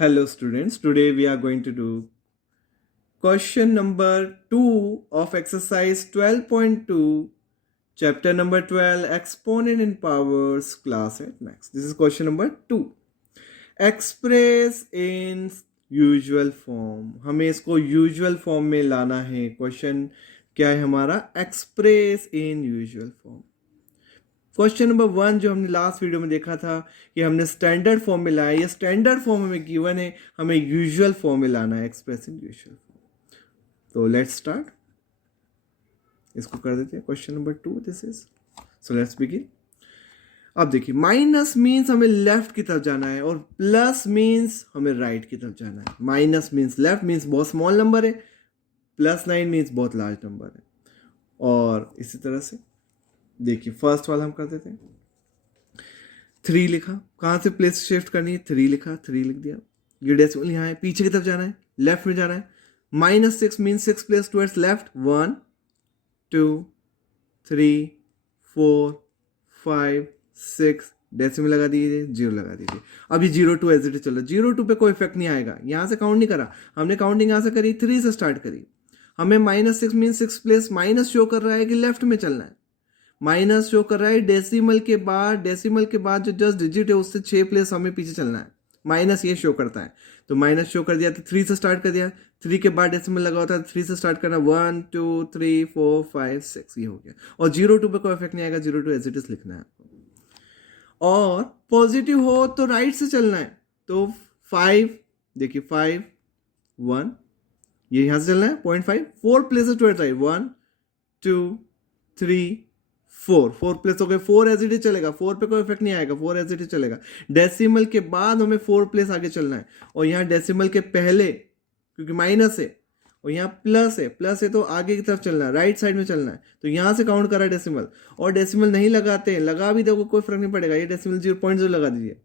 Hello students, today we are going to do question number 2 of exercise 12.2, chapter number 12, exponent in powers, class at max. This is question number 2. Express in usual form. हमें इसको usual form में लाना है. Question क्या है हमारा? Express in usual form. Question number 1 जो हमने लास्ट वीडियो में देखा था कि हमने स्टैंडर्ड फॉर्म में लाया, ये स्टैंडर्ड फॉर्म हमें गिवन है, हमें यूजुअल फॉर्म में लाना है, एक्सप्रेस इन यूजुअल फॉर्म. तो लेट्स स्टार्ट. इसको कर देते हैं question number 2. This is so let's begin. अब देखिए, माइनस मीन्स हमें लेफ्ट की तरफ जाना है और प्लस मीन्स हमें राइट की तरफ जाना है. माइनस मीन्स लेफ्ट, मीन्स बहुत स्मॉल नंबर है, +9 मीन्स बहुत लार्ज नंबर है. और इसी तरह से देखिए, फर्स्ट वाला हम कर देते हैं. 3 लिखा, कहाँ से प्लेस शिफ्ट करनी है? 3 लिखा, 3 लिख दिया. ये डेसिमल यहाँ है, पीछे की तरफ जाना है, लेफ्ट में जाना है. -6 mean 6 place towards left. 1 2 3 4 5 6 decimal लगा दीजिए, 0 लगा दीजिए. अब ये 0 एज इट इज चल रहा है. 0 पे कोई इफेक्ट नहीं आएगा, यहाँ से काउंट नहीं करा हमने. काउंटिंग यहाँ से करी, 3 से स्टार्ट करी. हमें -6 मीन 6 प्लेस माइनस शो कर रहा है कि लेफ्ट में चलना है. माइनस शो कर रहा है डेसिमल के बाद जो जस्ट डिजिट है उससे 6 प्लेस हमें पीछे चलना है. माइनस ये शो करता है, तो माइनस शो कर दिया, तो 3 से स्टार्ट कर दिया. 3 के बाद डेसिमल लगा होता है, 3 से स्टार्ट करना. 1 2 3 4 5 6 ये हो गया. और 0 पे कोई इफेक्ट नहीं आएगा, 0 एज इट इज लिखना है आपको. और पॉजिटिव हो तो राइट से चलना है. तो 5 देखिए, 5 1 ये यहां से चलना है. 0.5 4 प्लेसेस टुवर्ड्स राइट. 1 2 3 4 प्लेस हो गए. 4 एज इट इज चलेगा, 4 पे कोई इफेक्ट नहीं आएगा, 4 एज इट इज चलेगा. डेसिमल के बाद हमें 4 प्लेस आगे चलना है. और यहाँ डेसिमल के पहले क्योंकि माइनस है और यहाँ प्लस है तो आगे की तरफ चलना है, राइट साइड में चलना है. तो यहाँ से काउंट करा डेसिमल. और डेसिमल नहीं लगाते हैं, लगा भी देखो कोई फर्क नहीं पड़ेगा. ये डेसिमल 0.0 लगा दीजिए.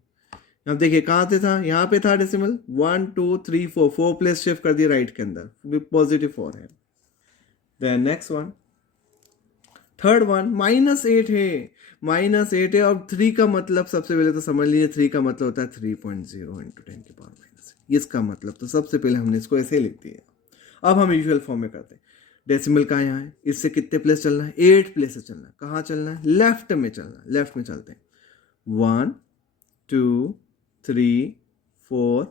अब देखिए कहाँ से था, यहाँ पे था डेसिमल. 1 2 3 4 प्लेस शिफ्ट कर दिए राइट के अंदर, पॉजिटिव 4 है. Then next one, third one, -8 है. -8 है और 3 का मतलब सबसे पहले तो समझ लीजिए, 3 का मतलब होता है 3.0 × 10⁻⁻⁸. इसका मतलब तो सबसे पहले हमने इसको ऐसे ही लिख दिया. अब हम यूजुअल फॉर्म में करते हैं. डेसिमल कहाँ यहाँ है, इससे कितने प्लेस चलना है? 8 प्लेस चलना है. कहाँ चलना है? लेफ्ट में चलना है. लेफ्ट में चलते हैं. 1 2 3 4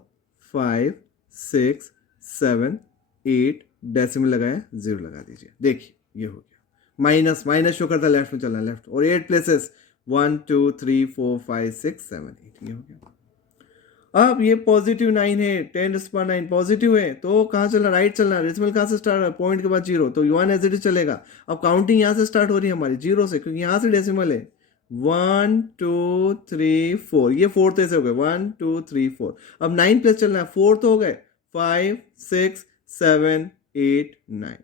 5 6 7 8 डेसिमल लगाया, 0 लगा दीजिए. देखिए ये हो गया. माइनस शो करता है लेफ्ट में चलना है, लेफ्ट. और 8 प्लेसेस 1 2 3 4 5 6 7 8 ये हो गया. अब ये पॉजिटिव 9 है, 10⁻⁹ पॉजिटिव है, तो कहाँ चलना? राइट चलना है. डेसिमल कहाँ से स्टार्ट है? पॉइंट के बाद 0, तो 1 एज इट इज चलेगा. अब काउंटिंग यहाँ से स्टार्ट हो रही है हमारी 0 से, क्योंकि यहाँ से डेसिमल है. 1 2 3 4 ये 4 तो ऐसे हो गए. 1 2 3 4. अब 9 प्लेस चलना है, 4 तो हो गए. 5 6 7 8 9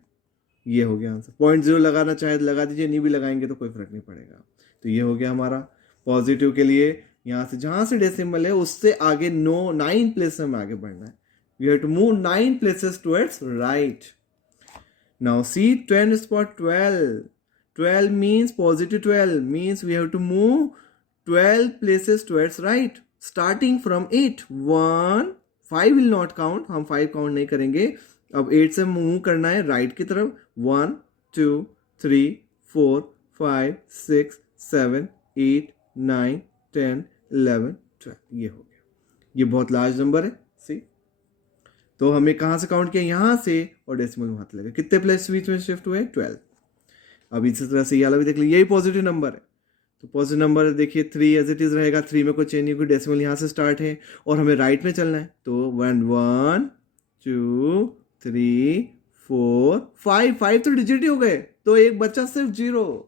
ये हो गया आंसर. 0.0 लगाना चाहे तो लगा दीजिए, नहीं भी लगाएंगे तो कोई फर्क नहीं पड़ेगा. तो ये हो गया हमारा पॉजिटिव के लिए. यहाँ से जहाँ से डेसिमल है उससे आगे 9 प्लेस में आगे बढ़ना है. We have to move 9 places towards right. Now see 10⁻12. 12 means positive 12 means we have to move 12 places towards right, starting from 8. 1 5 will not count, हम 5 काउंट नहीं करेंगे. अब 8 से मूव करना है राइट की तरफ. 1 2 3 4 5 6 7 8 9 10 11 12 ये हो गया. ये बहुत लार्ज नंबर है. सी, तो हमें कहाँ से काउंट किया? यहाँ से, और डेसिमल वहाँ से लगे. कितने प्लेस बीच में शिफ्ट हुए? 12. अब इसी तरह से ये वाला भी देख लीजिए, यही पॉजिटिव नंबर है. तो पॉजिटिव नंबर देखिए 3 एज इट इज रहेगा. 3 में कोई चेंज नहीं, कोई डेसिमल यहाँ से स्टार्ट है और हमें राइट में चलना है. तो 1 2 3 4 5 तो डिजिट ही हो गए, तो एक बच्चा सिर्फ 0.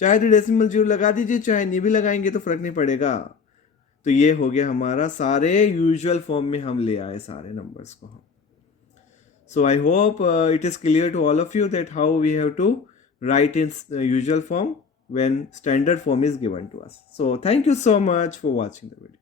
चाहे तो डेसिमल 0 लगा दीजिए, चाहे नहीं भी लगाएंगे तो फर्क नहीं पड़ेगा. तो ये हो गया हमारा, सारे यूजुअल फॉर्म में हम ले आए सारे नंबर्स को हम. So I hope it is clear to all of you that how we have to write in usual form when standard form is given to us. So thank you so much for watching the video.